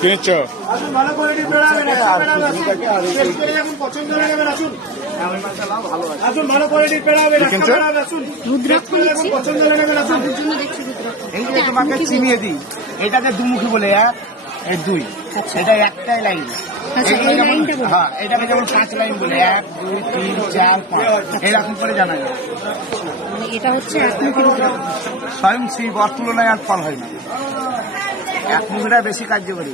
কিনেছো? ভালো কোয়ালিটির পেড়া হবে, টেস্ট করে যখন পছন্দ হলে নেবেন আসুন। আসুন ভালো কোয়ালিটির পেড়া হবে, রাস্তা পেড়া হবে, আসুন। টেস্ট করে যখন পছন্দ হলে নেবেন আসুন। এই যে তোমাকে চিনিয়ে দিই, এটাকে দুমুখী বলে এক, এই দুই, এটা একটাই লাইন। হ্যাঁ, এটাকে যেমন 5 লাইন বলে 1 2 3 4 5 এরকম করে জানা যায়। এটা হচ্ছে একমুখী রুদ্রাক্ষ। স্বয়ং শ্রী বর তুলনায় আর ফল হয় না, একমুখীটা বেশি কার্যকরী।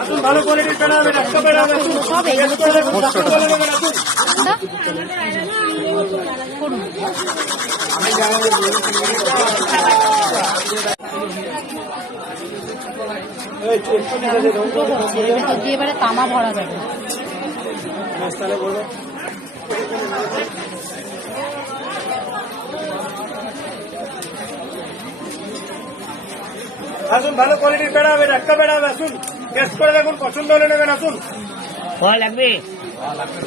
আসুন ভালো কোয়ালিটির পেড়া হবে, রাস্তা পেড়া হবে, আসুন। সব এগুলো টেস্ট করে যখন পছন্দ হলে নেবেন আসুন। এবারে তামা ভরা যাবে। আসুন ভালো কোয়ালিটির পেড়া হবে, রাস্তা পেড়া হবে, আসুন। টেস্ট করে দেখুন পছন্দ হলে নেবেন আসুন। লাগবে।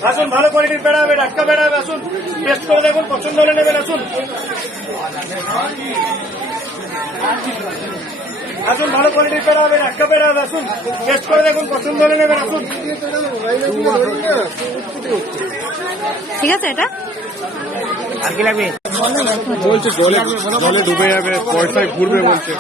আসুন ভালো কোয়ালিটির পেড়া হবে, রাস্তা পেড়া হবে, আসুন। টেস্ট করে দেখুন পছন্দ হলে নেবেন আসুন। আসুন ভালো কোয়ালিটির পেড়া হবে, রাস্তা পেড়া হবে, আসুন। টেস্ট করে দেখুন পছন্দ হলে নেবেন আসুন। ঠিক আছে, এটা আর কি লাগবে? বলছে জলে ডুবে যাবে, পয়সায় ঘুরবে বলছে।